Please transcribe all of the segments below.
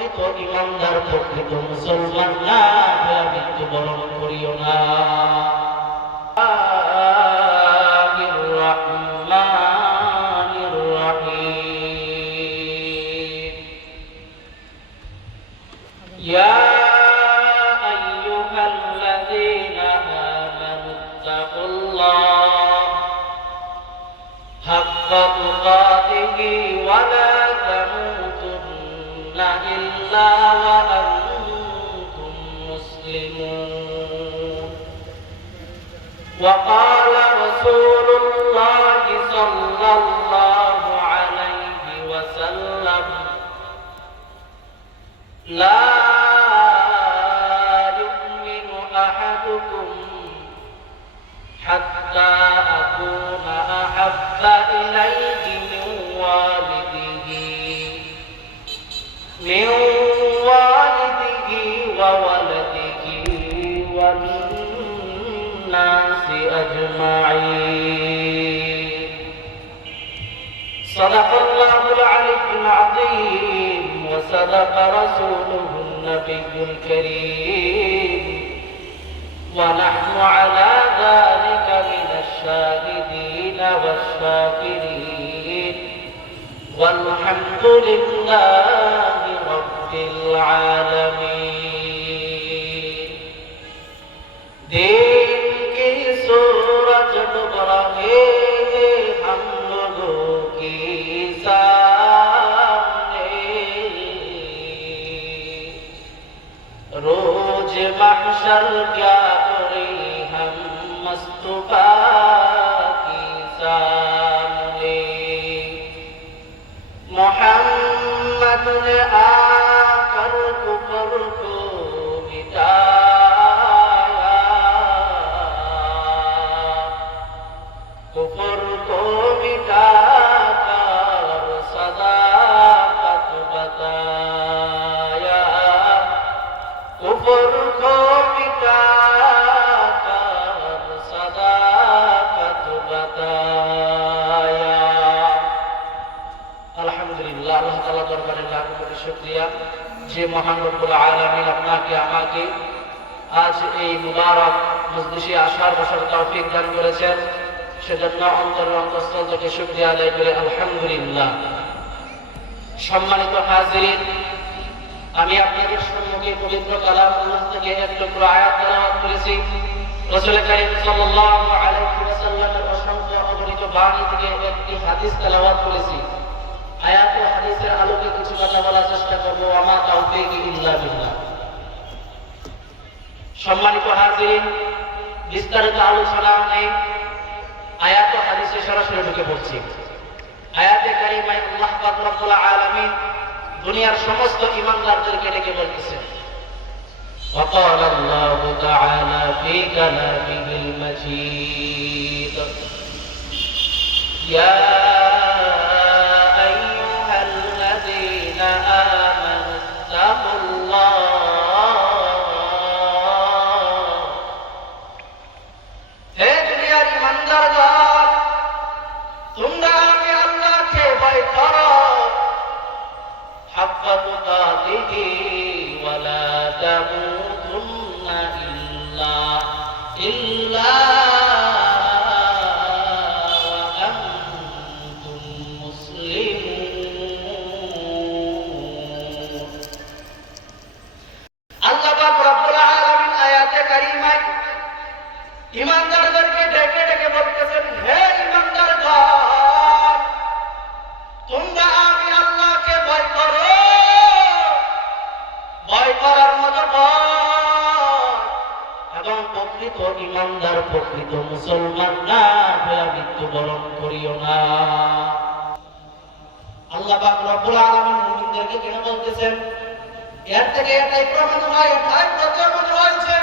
প্রকৃত ইমানদার প্রকৃত মুসলমান না হয়ে মৃত্যুবরণ করিও না। حق تقاته ولا تموتن إلا وأنتم مسلمون. وقال رسول الله صلى الله عليه وسلم لا يؤمن أحدكم حتى أكون أحب إليه من والده وولده والناس أجمعين. صدق الله العلي العظيم وصدق رسوله النبي الكريم ونحن على ذلك من الشاهدين والشاكرين والحمد لله رب العالمين. दिन की सूरज डूब रहे हम लोगों की सामने, रोज महशर क्या मुस्तफा की सामने. मोहम्मद ने आकर कुफर को मिटाया, कुफर को मिटाकर सदाकत बताया, कुफर को শুকরিয়া যে মহান রব্বুল আলামিন আপনাকে আমাকে আজ এই মুবারক মজলিসে আসার বসার তৌফিক দান করেছেন, সেজন্য অন্তরের অন্তঃস্থল থেকে শুকরিয়া আদায় করে আলহামদুলিল্লাহ। সম্মানিত হাজিরিন, আমি আপনাদের সম্মুখে পবিত্র কালামুল্লাহ থেকে এক টুকরো আয়াত তেলাওয়াত করেছি। রাসূল কারীম সাল্লাল্লাহু আলাইহি ওয়াসাল্লামের অসংখ্য অগণিত বাণী থেকে একটি হাদিস তেলাওয়াত করেছি। আয়াত ও হাদিসের আলোকে কিছু কথা বলার চেষ্টা করব। আমা তাওফীক ইল্লা বিল্লাহ। সম্মানিত হাজিরিন, বিস্তারিত আলোচনা নেই, আয়াত ও হাদিসে সরাসরি ঢুকে পড়ছি। আয়াতে কারিমায় আল্লাহ পাক রব্বুল আলামিন দুনিয়ার সমস্ত ঈমানদারদেরকে ডেকে বলতেছেন, وقال الله تعالى في كلامه المجيد يا آمنوا اتقوا الله. হে দুনিয়ার ঈমানদারগণ, তোমরা আমি আল্লাহকে ভয় করো, হাক্কা তুকাতিহি ওয়া লা তামুতুন্না ইল্লা ঈমানদারদেরকে ডেকে ডেকে বলতেছেন, হে ঈমানদারগণ, তোমরা আমি আল্লাহকে ভয় করো, ভয় করার মতো ভয়, এবং প্রকৃত ঈমানদার প্রকৃত মুসলমান না হয়ে মৃত্যুবরণ করিও না। আল্লাহ পাক রব্বুল আলামিন মুমিনদেরকে কেন বলতেছেন? এর থেকে এটাই প্রমাণ হয়, এটাই প্রমাণ হয়েছে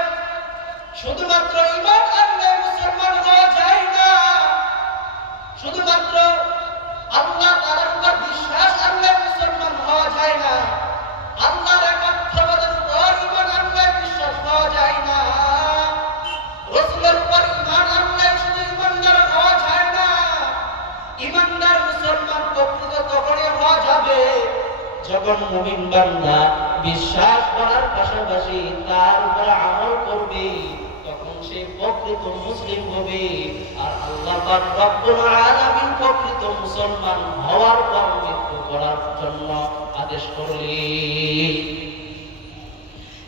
শুধুমাত্র ঈমান আনলে মুসলমান হওয়া যায় না, শুধুমাত্র আল্লাহ তাআলার উপর বিশ্বাস আনলে মুসলমান হওয়া যায় না, আল্লাহর একাত্মবাদের উপর ঈমান আনলে বিশ্বাস হওয়া যায় না, রাসূলের উপর ঈমান আনলে শুধু ঈমানদার হওয়া যায় না। ঈমানদার মুসলমান প্রকৃত তখনই হওয়া যাবে যখন মুমিন বান্দা বিশ্বাস করার পাশাপাশি তার উপর আমল করবে, তখন সে প্রকৃত মুসলিম হবে। আর আল্লাহ পাক রব্বুল আলামিন প্রকৃত মুসলমান হওয়ার পর মৃত্যু করার জন্য আদেশ করলেন।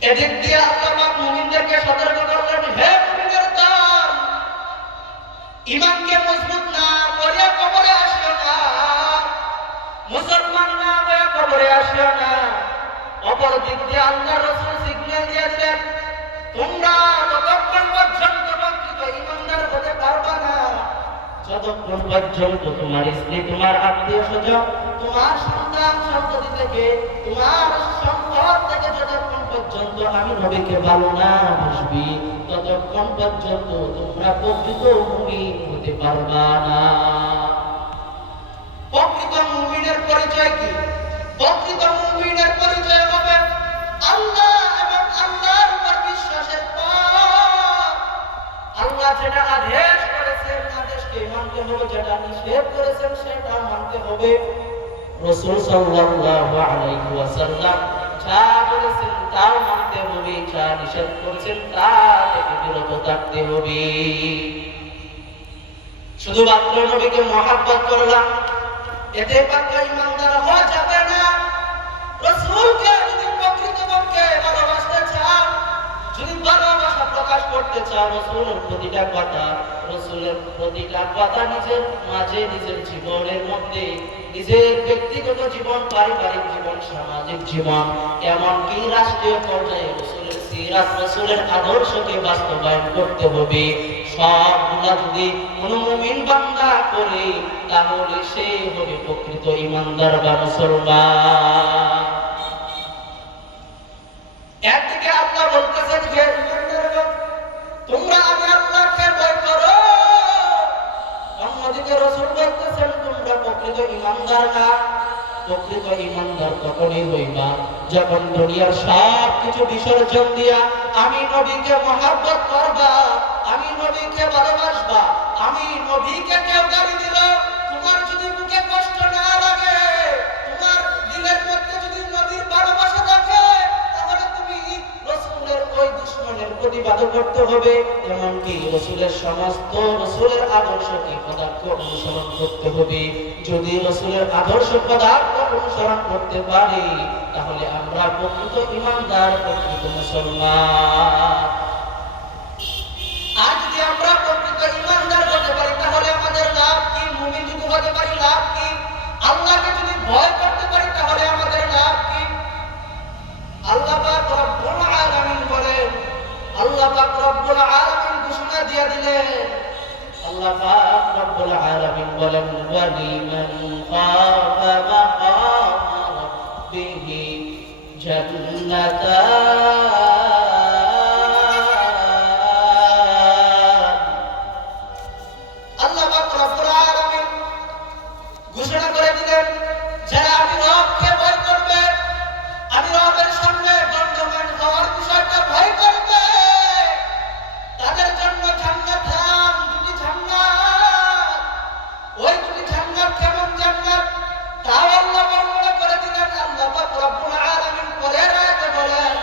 এদিক দিয়ে আল্লাহ পাক মুমিনদেরকে সতর্ক করলেন, হে মুমিনের দল, ঈমানকে মজবুত না করে কবরে আসিও না, মুসলমান না হয়ে কবরে আসিও না। অপর দিক দিয়ে আল্লাহ রাসূল সিগন্যাল দিয়ে দিলেন, তোমরা ততক্ষণ পর্যন্ত প্রকৃত ঈমানদার হতে পারবে না যতক্ষণ পর্যন্ত তোমার স্ত্রী, তোমার আত্মীয় স্বজন, তোমার সন্তান সন্ততি থেকে, তোমার সম্পদ থেকে যতক্ষণ পর্যন্ত আমি নবীকে ভালো না বুঝবি, ততক্ষণ পর্যন্ত তোমরা প্রকৃত মুমিন হতে পারবা না। প্রকৃত মুমিনের পরিচয় কি? প্রকৃত মুমিনের পরিচয় হবে আল্লাহ এবং আল্লাহর উপর বিশ্বাসের পর। আল্লাহ যেটা আদেশ করেছেন আদেশকে মানতে হবে, যেটা নিষেধ করেছেন সেটা মানতে হবে। রাসূল সাল্লাল্লাহু আলাইহি ওয়াসাল্লাম যা বলেছেন তাও মানতে হবে, যা নিষেধ করেছেন তা থেকে বিরত থাকতে হবে। শুধুমাত্র নবীকে মহব্বত করলাম এতে পাক্কা ঈমানদার হওয়া যাবে না। রাসূলকে যদি প্রকৃতপক্ষে ভালোবাসতে চান, যদি ভালোবাসা প্রকাশ করতে চান, রাসূলের প্রতিটা কথা নিজের মাঝে, নিজের জীবনের মধ্যে, নিজের ব্যক্তিগত জীবন, পারিবারিক জীবন, সামাজিক জীবন, এমনকি রাষ্ট্রীয় পর্যায়ে রাসূলের সিরাত, রাসূলের আদর্শকে বাস্তবায়ন করতে হবে। সবগুলা যদি কোন মুমিন বান্দা করে, তাহলে সে হবে প্রকৃত ঈমানদার বা মুসলমান। একদিকে আল্লাহ বলতেছেন, হে ঈমানদারগণ, তোমরা আমি আল্লাহকে ভয় করো। অন্যদিকে রাসূল বলতেছেন, তোমরা প্রকৃত ঈমানদার না। প্রকৃত ঈমানদার তখনই হইবা যখন দুনিয়ার সব কিছু বিসর্জন দিয়া আমি নবীকে মহব্বত করবা, আমি নবীকে ভালোবাসবা। আমি নবীকে কেউ গালি দিল, তোমার যদি মুখে কষ্ট না লাগে, তোমার দিলের মধ্যে যদি নবীর ভালোবাসা থাকে, তাহলে তুমি রাসূলের ওই দুশমনের প্রতিবাদ করতে হবে। এমনকি রাসূলের সমস্ত রাসূলের আদর্শকে পদার্থ অনুসরণ করতে হবে। যদি রাসূলের আদর্শ পদার্থ অনুসরণ করতে পারি, তাহলে আমরা প্রকৃত ঈমানদার, প্রকৃত মুসলমান। আর যদি আমরা প্রকৃত ঈমানদার হতে পারি, তাহলে আমাদের লাভ কি? মুমিন যদি হতে পারি লাভ কি? আল্লাহকে যদি ভয় করতে পারি, তাহলে আমাদের লাভ কি? আল্লাহ পাক রব্বুল আলামিন বলেন, আল্লাহ পাক রব্বুল আলামিন ঘোষণা দিয়ে দিলেন, আল্লাহ পাক রব্বুল আলামিন বলেন, ওয়ালিমান খাফা মাকামা রাব্বিহি জান্নাতান। আল্লাহ পাক রব্বুল আলামিন ঘোষণা করে দিলেন, যারা আমি রবকে ভয় করবে, আমি রবের সামনে গণ্যমান হওয়ার বিষয়টা ভয় করবে, তাদের জন্য জান্নাতান, দুটি জান্নাত। ওই দুটি জান্নাত কেমন জান্নাত তাও আল্লাহ বর্ণনা করে দিলেন। আল্লাহ পাক রব্বুল আলামিন পরের আয়াতে বলেন,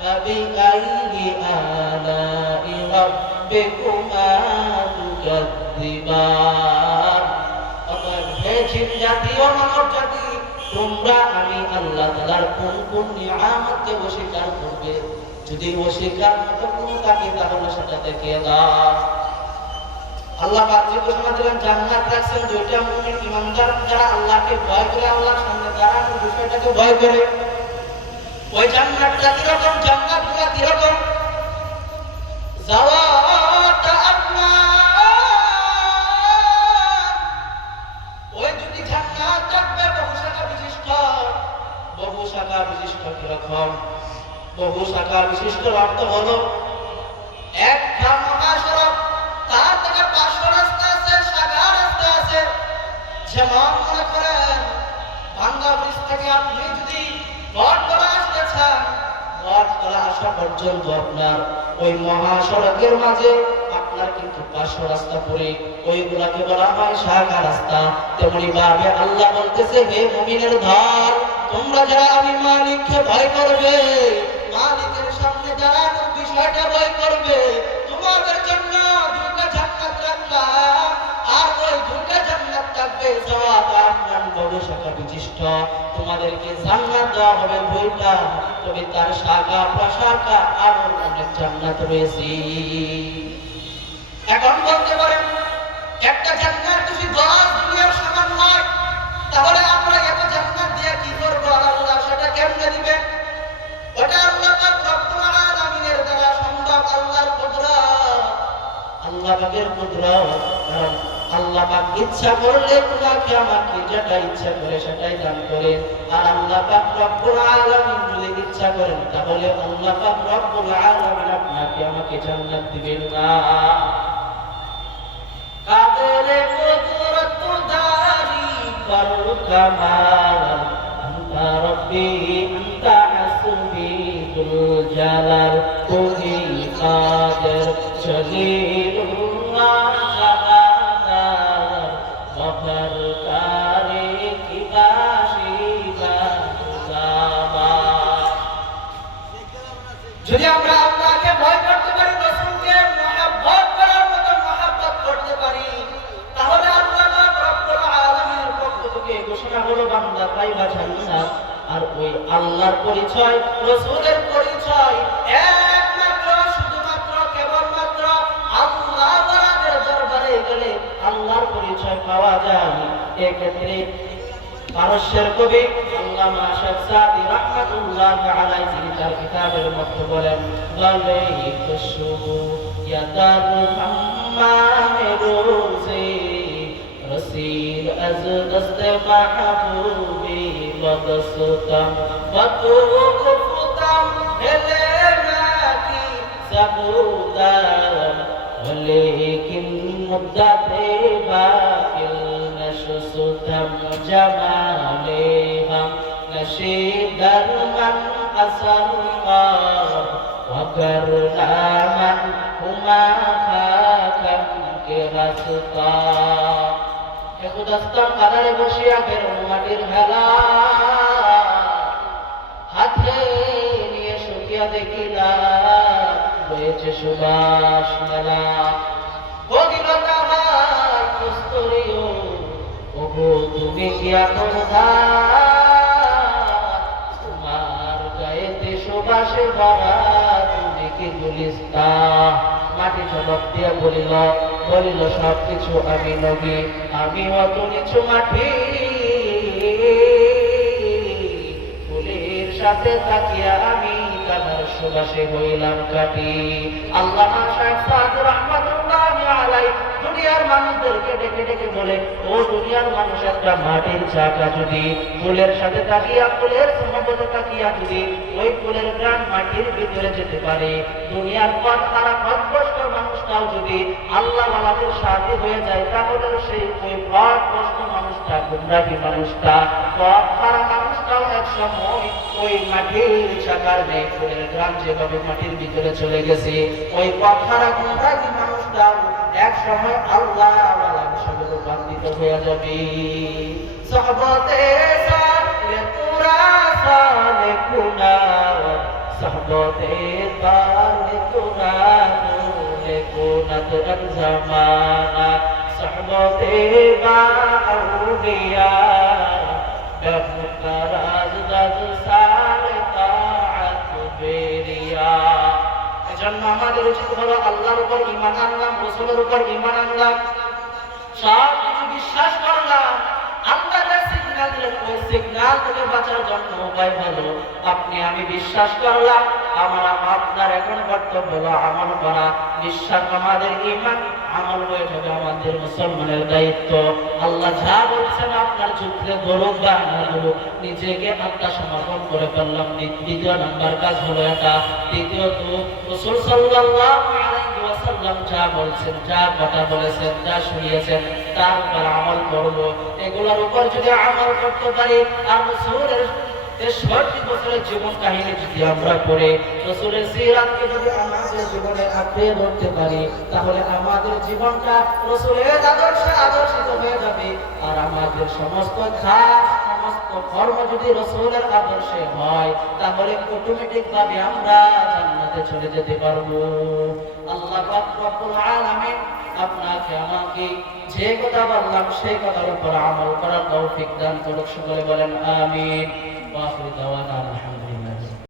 ফাবিআইয়ি আলাই রাব্বিকুমা তুকাযযিবান। অতএব হে জিন জাতি ও মানব জাতি, তোমরা আমি আল্লাহ তাআলার কোন কোন নিয়ামতকে অস্বীকার করবে? যদি অস্বীকার মতো কোনো থাকে, তাহলে সেটা দেখে দাও। আল্লাহ পাক যে ঘোষণা দিলেন, জান্নাত রাখছেন দুইটা মুমিন ঈমানদার, যারা আল্লাহকে ভয় করে, আল্লাহর সামনে দাঁড়ানোর বিষয়টাকে ভয় করে। ওই জান্নাতটা কিরকম? জান্নাতগুলো কিরকম? যাওয়াতা আফনান। ওই দুটি জান্নাত থাকবে বহু শাখা বিশিষ্ট। বহু শাখা বিশিষ্ট কিরকম? বহু শাখা বিশিষ্ট অর্থ হলো একটা মহাসড়ক, তার থেকে 500 রাস্তা আছে, শাখা রাস্তা আছে। যেমন মনে করেন ভাঙ্গা ব্রিজ থেকে আপনি যদি বটতলা আসতে চান, বটতলা আসা পর্যন্ত আপনার ওই মহাসড়কের মাঝে আপনার কিন্তু 500 রাস্তা পড়ে, ওইগুলাকে বলা হয় শাখা রাস্তা। তেমনি ভাবে আল্লাহ বলতেছে, হে মুমিনের দল, তোমরা যারা আমি মালিককে ভয় করবে, মালিকের সামনে দাঁড়ানোর বিষয়টা ভয় করবে, তোমাদের জন্য দুইটা জান্নাত রাখলাম। আর ওই দুইটা জান্নাত থাকবে বড় শাখা বিশিষ্ট। তোমাদেরকে জান্নাত দেওয়া হবে দুইটা, তবে তার শাখা প্রশাখা আরো অনেক জান্নাত রয়েছে। এখন বলতে পারেন একটা জান্নাত যদি 10 দুনিয়ার সমান হয়, তাহলে আমরা এত জান্নাত দিয়ে কি করব? আল্লাহ সেটা কেমনে দিবেন? ওটা আল্লাহ পাক রব্বুল আলামিনের দ্বারা সম্ভব। আল্লাহর কুদরত, আল্লাহ পাকের কুদরত। কারণ আল্লাহ পাক ইচ্ছা করলে তোমাকে আমাকে যেটা ইচ্ছা করে সেটাই দান করেন। আর আল্লাহ পাক রব্বুল আলামিন যদি ইচ্ছা করেন, তাহলে আল্লাহ পাক রব্বুল আলামিন আপনাকে আমাকে জান্নাত দিবেন না। কাদেরে কুদরত দারি করু কামাল, আনতা রব্বি আনতা হাসবি দুল জালাল, তুমি কাদের জলিলুল্লাহ জালাল, গফর কারে কিবাশি বাবা। যদি আমরা আল্লাহকে ভয় করতে পারি, রাসূলকে মহব্বত করার মতো মহব্বত করতে পারি, তাহলে আল্লাহ রব্বুল আলামিনের পক্ষ থেকে ঘোষণা হলো বান্দা পাইবা জান্নাত। আর ওই আল্লাহর পরিচয়, রাসূলের পরিচয় একমাত্র শুধুমাত্র কেবলমাত্র আল্লাহ ওয়ালাদের দরবারে গেলে আল্লাহর পরিচয় পাওয়া যায়। এক্ষেত্রে পারস্যের কবি আল্লামা শেখ সাদি রাহমাতুল্লাহ আলাইহি তিনি তার কিতাবের মধ্যে বলেন, লালাইতু ইয়াদার হাম্মামে রোজে রসিল আজ দস্তে মাহবুবি বদসতাম বতুকুতাম হেলে নাকি সাবুদার ওয়ালাকিন মুদ্দাতে বাকিল নশসুতাম জামালে হাম নশিদার মান আসল্লাহ ওয়া করলামান হুমা খাকাম কে রাসতা। একদস্তাম কাদারে বসিয়া গেল মাটির ভেলা, হাতে নিয়ে শুকিয়া দেখিলাম রয়েছে সুবাস মেলা। কদিলতা হাত কস্তুরিও, ওগো তুমি কি এখন তোমার গায়েতে সুবাসে ভরা, তুমি কি গুলিস্তা? মাটি জবাব দিয়া বলিল সবকিছু আমি নবী, আমি অত নিচু মাটি। ফুলের সাথে তাকিয়া আমি কাদার সুবাসে হইলাম কাটি। আল্লামা শেখ সাদি রাহমাতুল্লাহ আলাইহি দুনিয়ার মানুষদেরকে ডেকে ডেকে বলে, ও দুনিয়ার মানুষ, একটা মাটির চাকা যদি ফুলের সাথে তাকিয়া, ফুলের সম্বন্ধে তাকিয়া যদি ওই ফুলের গ্রাম মাটির ভিতরে যেতে পারে, দুনিয়ার পথ তারা পথভ্রষ্ট মানুষটাও যদি আল্লাহ ওয়ালাদের সাথে হয়ে যায়, তাহলে সেই ওই পথভ্রষ্ট মানুষটা, গুমরাহী মানুষটা, পথ হারা মানুষটাও এক সময় ওই মাটির চাকার নেই ফুলের গ্রাম যেভাবে মাটির ভিতরে চলে গেছে, ওই পথ হারা গুমরাহী মানুষটাও এক সময় আল্লাহ ওয়ালার সাথে রূপান্তরিত হয়ে যাবে। সহবতে সালে পুরা সালে কুনা, সহবতে সালে কুনা তুলে কুনাত জামানা, সহবতে বা আউলিয়া বেফকরাজ দাজ সালে তাআত বেরিয়া। এজন্য আমাদের উচিত হলো আল্লাহর উপর ঈমান আনলাম, রাসূলের উপর ঈমান আনলাম, সব কিছু বিশ্বাস করলাম। আমরা যে সিগন্যাল দিলেন, ওই সিগন্যাল থেকে বাঁচার জন্য উপায় হলো আপনি আমি বিশ্বাস করলাম। আপনার এখন কর্তব্য হলো আমল করা। বিশ্বাস আমাদের ঈমান, আমল হয়ে যাবে আমাদের মুসলমানের দায়িত্ব। আল্লাহ যা বলছেন আপনার যুদ্ধে দৌড়ুক বা না দৌড়ুক, নিজেকে আত্মসমর্পণ করে ফেললাম। দ্বিতীয় নাম্বার কাজ হলো এটা। দ্বিতীয়ত, রাসূল সাল্লাল্লাহু আলাইহি ওয়াসাল্লাম যা বলছেন, যা কথা বলেছেন, যা শুনিয়েছেন, তার উপর আমল করব। এগুলোর উপর যদি আমল করতে পারি, আর রাসূলের ৬৩ বছরের জীবন কাহিনী যদি আমরা পড়ে রাসূলের সিরাতকে যদি আমাদের জীবনে আঁকড়ে ধরতে পারি, তাহলে আমাদের জীবনটা রাসূলের আদর্শে আদর্শিত হয়ে যাবে। আর আমাদের সমস্ত খাস সমস্ত কর্ম যদি রাসূলের আদর্শে হয় তাহলে অটোমেটিক ভাবে আমরা জান্নাতে চলে যেতে পারবো। আল্লাহ পাক রব্বুল আলামিন আপনাকে আমাকে যে কথা বললাম সেই কথার উপর আমল করার তৌফিক দান করুক। সকলে বলেন আমিন। ওয়া আখিরু দাওয়ানা